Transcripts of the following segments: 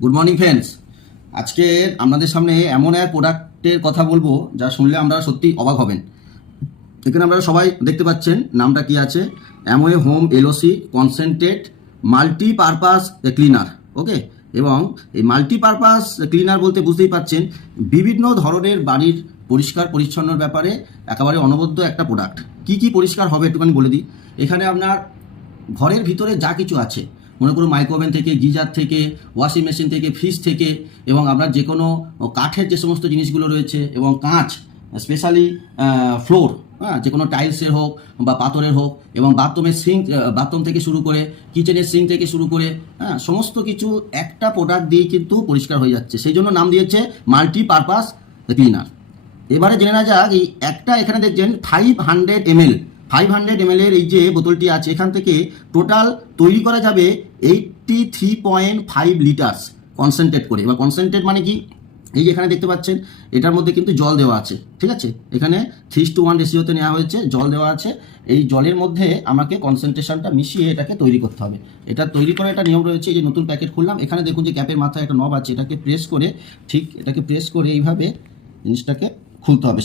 Good morning friends. আজকে আপনাদের সামনে এমন এক প্রোডাক্টের কথা বলবো যা শুনলে আমরা সত্যি অবাক হবেন। এখানে আপনারা সবাই দেখতে পাচ্ছেন নামটা কি আছে, Amway home LOC concentrate multipurpose cleaner. Okay, এবং এই মাল্টিপারপাস ক্লিনার বলতে বুঝতেই পাচ্ছেন বিভিন্ন ধরনের বাড়ির পরিষ্কার পরিচ্ছন্নর ব্যাপারে একেবারে অনবদ্য একটা প্রোডাক্ট। কি কি পরিষ্কার হবে একটুখানি বলে দিই। এখানে আপনার ঘরের ভিতরে যা কিছু আছে, মনে করুন মাইক্রোওভেন থেকে, গিজার থেকে, ওয়াশিং মেশিন থেকে, ফ্রিজ থেকে, এবং আপনার যে কোনো কাঠের যে সমস্ত জিনিসগুলো রয়েছে, এবং কাঁচ, স্পেশালি ফ্লোর, হ্যাঁ, যে কোনো টাইলসের হোক বা পাথরের হোক, এবং বাথরুমের সিঙ্ক, বাথরুম থেকে শুরু করে কিচেনের সিঙ্ক থেকে শুরু করে, হ্যাঁ, সমস্ত কিছু একটা প্রোডাক্ট দিয়েই কিন্তু পরিষ্কার হয়ে যাচ্ছে। সেই জন্য নাম দিয়েছে মাল্টিপারপাস ক্লিনার। এবারে জেনে নেওয়া যাক, এই একটা এখানে দেখছেন 500 ml 500 ml এর এই যে বোতলটি আছে, এখান থেকে টোটাল তৈরি করা যাবে 83.5 লিটার্স কনসেন্ট্রেট করে। এবার কনসেন্ট্রেট মানে কি, এই যে এখানে দেখতে পাচ্ছেন এটার মধ্যে কিন্তু জল দেওয়া আছে, ঠিক আছে, এখানে 3:1 রেশিওতে নেওয়া হয়েছে, জল দেওয়া আছে। এই জলের মধ্যে আমাকে কনসেন্ট্রেশনটা মিশিয়ে এটাকে তৈরি করতে হবে। এটা তৈরি করার একটা নিয়ম রয়েছে। এই যে নতুন প্যাকেট খুললাম, এখানে দেখুন যে ক্যাপের মাথায় একটা নব আছে, এটাকে প্রেস করে, ঠিক এটাকে প্রেস করে এইভাবে জিনিসটাকে খুলতে হবে।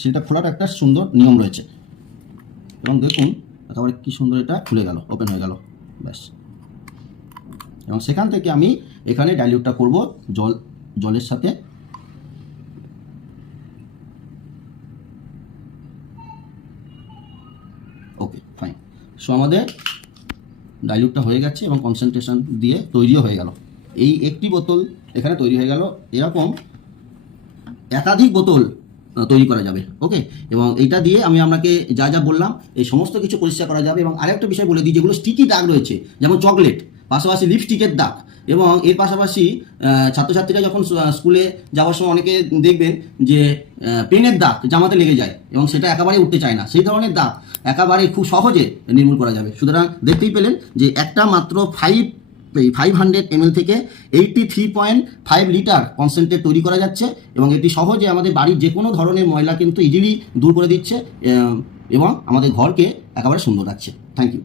সিলটা খোলার একটা সুন্দর নিয়ম রয়েছে, এবং দেখুন একেবারে কি সুন্দর এটা খুলে গেল, ওপেন হয়ে গেল, ব্যাস। এবং সেখান থেকে আমি এখানে ডাইলিউটটা করব জলের সাথে। ওকে, ফাইন। সো আমাদের ডাইলিউটটা হয়ে গেছে এবং কনসেন্ট্রেশন দিয়ে তৈরিও হয়ে গেল। এই একটি বোতল এখানে তৈরি হয়ে গেল। এরকম একাধিক বোতল তৈরি করা যাবে। ওকে, এবং এইটা দিয়ে আমি আপনাকে যা যা বললাম এই সমস্ত কিছু পরিষ্কার করা যাবে। এবং আরেকটা বিষয় বলে দিই, যেগুলো স্টিকি দাগ রয়েছে, যেমন চকলেট, পাশাপাশি লিপস্টিকের দাগ, এবং এর পাশাপাশি ছাত্রছাত্রীরা যখন স্কুলে যাওয়ার সময় অনেকে দেখবেন যে পেনের দাগ জামাতে লেগে যায় এবং সেটা একেবারে উঠতে চায় না, সেই ধরনের দাগ একেবারে খুব সহজে নির্মূল করা যাবে। সুতরাং দেখতেই পেলেন যে একটা মাত্র 500 ml থেকে 83.5 লিটার কনসেন্ট্রেট তৈরি করা যাচ্ছে, এবং এটি সহজে আমাদের বাড়ির যে কোনো ধরনের ময়লা কিন্তু ইজিলি দূর করে দিচ্ছে, এবং আমাদের ঘরকে একেবারে সুন্দর রাখছে। Thank you.